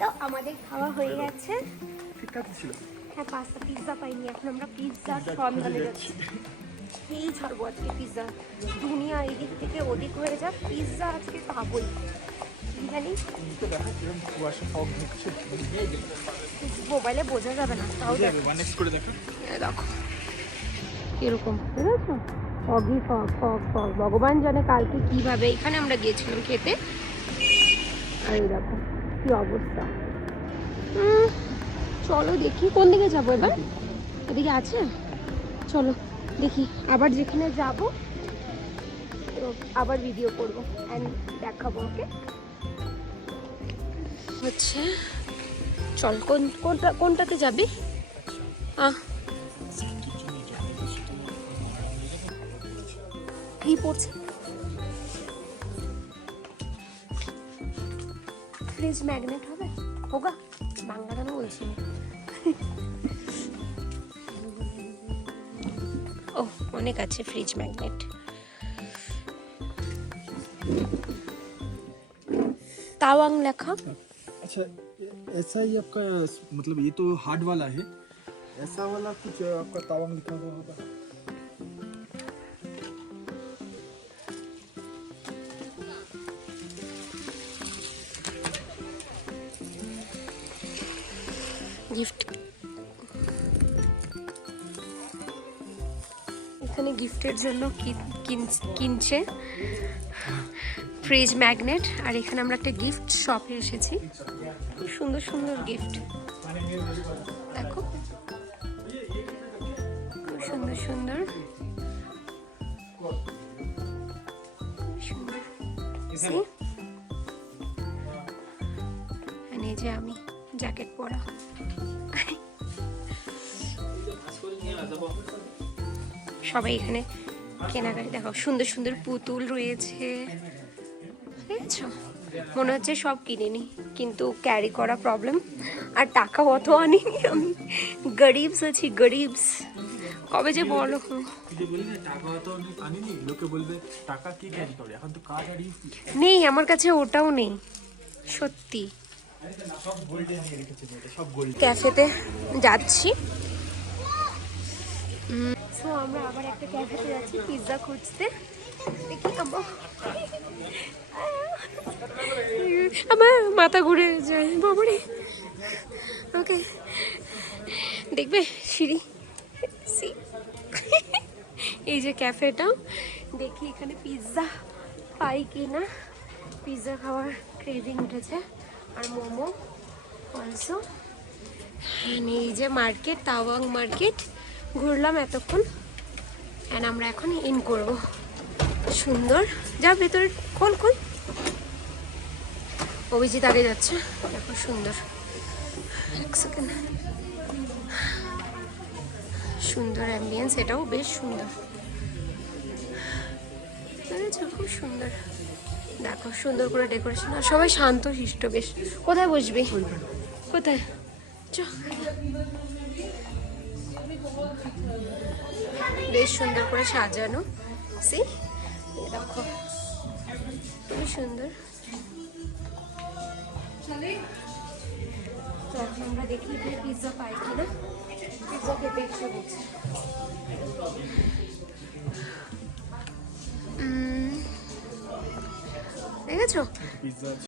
তো আমাদের খাওয়া হয়ে গেছে। ঠিকঠাক ছিল। হ্যাঁ, পাস্তা পিৎজা পাইনি, এখন আমরা পিৎজার সন্ধানে যাচ্ছি। এই ছাড়বো আজকে পিৎজা, দুনিয়া এদিক থেকে ওদিক হয়ে যাক, পিৎজা আজকে পাবোই। কি জানি মোবাইলে বোঝা যাবে না, তাও দেখো এরকম বুঝেছো, ফগই ফগ ফগ ফগ। ভগবান জানে কালকে কিভাবে এখানে আমরা গিয়েছিলাম খেতে, আর এই দেখো কি অবস্থা। চলো দেখি কোন দিকে যাবো এবার, এদিকে আছে, চলো দেখি। আবার যেখানে যাব আবার ভিডিও করবো অ্যান্ড দেখাবো। ওকে হচ্ছে, চল কোনটাতে যাবি? কি পড়ছে? ফ্রিজ ম্যাগনেট হবে, হোগা বাংলা গানও বলছি। ও অনেক আছে ফ্রিজ ম্যাগনেট। तावांग लेखा। अच्छा, ऐसा ही आपका मतलब ये तो हार्ड वाला है, ऐसा वाला कुछ आपका तावांग लिखा हुआ होगा। गिफ्ट এখানে গিফটের জন্য কিনছে ফ্রিজ ম্যাগনেট। আর এখানে আমরা একটা গিফট শপে এসেছি, সুন্দর সুন্দর গিফট দেখো, সুন্দর সুন্দর সুন্দর। এই যে আমি জ্যাকেট পরা, সবাই এখানে কেনাকাটি। দেখো সুন্দর সুন্দর পুতুল রয়েছে, বুঝেছো? মনে হচ্ছে সব কিনিনি, কিন্তু ক্যারি করা প্রবলেম, আর টাকা অত আনিনি আমি, গরিবস আছি গরিবস। কবে যে বলো নেই আমার কাছে, ওটাও নেই সত্যি। ক্যাফেতে যাচ্ছি, সো আমরা আবার একটা ক্যাফেতে যাচ্ছি পিৎজা খুঁজতে। দেখি আমার মাথা ঘুরে যায় বাবারে। ওকে দেখবে সিঁড়ি, এই যে ক্যাফেটা, দেখি এখানে পিৎজা পাই কি না। পিৎজা খাওয়ার ক্রেভিং উঠেছে, আর মোমো অলসো। এই যে মার্কেট, তাওয়াং মার্কেট ঘুরলাম এতক্ষণ, অ্যান্ড আমরা এখন ইন করব। সুন্দর, যা ভেতরে খোল খোল। অভিজিৎ আগে যাচ্ছে, দেখো সুন্দর। এক সেকেন্ড, সুন্দর অ্যাম্বিয়েন্স, এটাও বেশ সুন্দর, খুব সুন্দর। দেখো সুন্দর করে ডেকোরেশন, আর সবাই শান্ত শিষ্ট বেশ। কোথায় বসবি? কোথায়? বেশ সুন্দর করে সাজানো, সি দেখো খুবই সুন্দর। তো এখন আমরা দেখি পিৎজা পাই কিনা, পিৎজা খেতে ইচ্ছে করছে। দেখেছো?